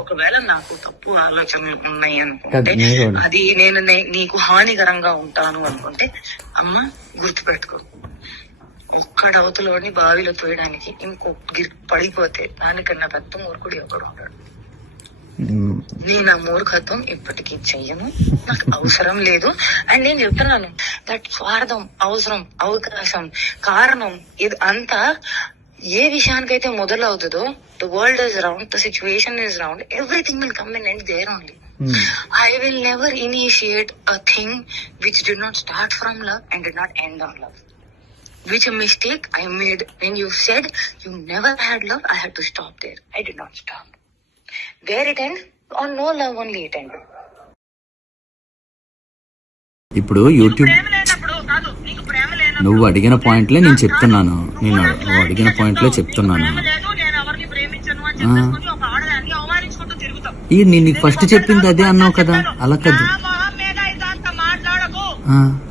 ఒకవేళ నాకు తప్పు ఆలోచనలు ఉన్నాయి అనుకుంటే, అది నేను నీకు హానికరంగా ఉంటాను అనుకుంటే, అమ్మ గుర్తుపెట్టుకో, ఒక్కడవతలోని బావిలో తోయడానికి ఇంకో పడిపోతే దానికన్నా పెద్ద మూర్ఖుడు ఎవడు ఉంటాడు. నేను ఆ మూర్ఖత్వం ఇప్పటికీ చెయ్యను, నాకు అవసరం లేదు. అండ్ నేను చెప్తున్నాను, దట్ స్వార్థం, అవసరం, అవకాశం, కారణం ఇది అంతా ఏ విషయానికైతే మొదలవుతుందో, the world is round, the situation is round, everything will come in and there only. I will never initiate a thing which did not start from love and did not end on love. Which a mistake I made when you said you never had love, I had to stop there. I did not stop. Where it end? On no love only it ended. ఇప్పుడు YouTube నువ్వు అడిగిన పాయింట్లే నేను చెప్తున్నాను, నువ్వు అడిగిన పాయింట్లే చెప్తున్నాను. నేను నీకు ఫస్ట్ చెప్పింది అదే అన్నావు కదా, అలా కాదు.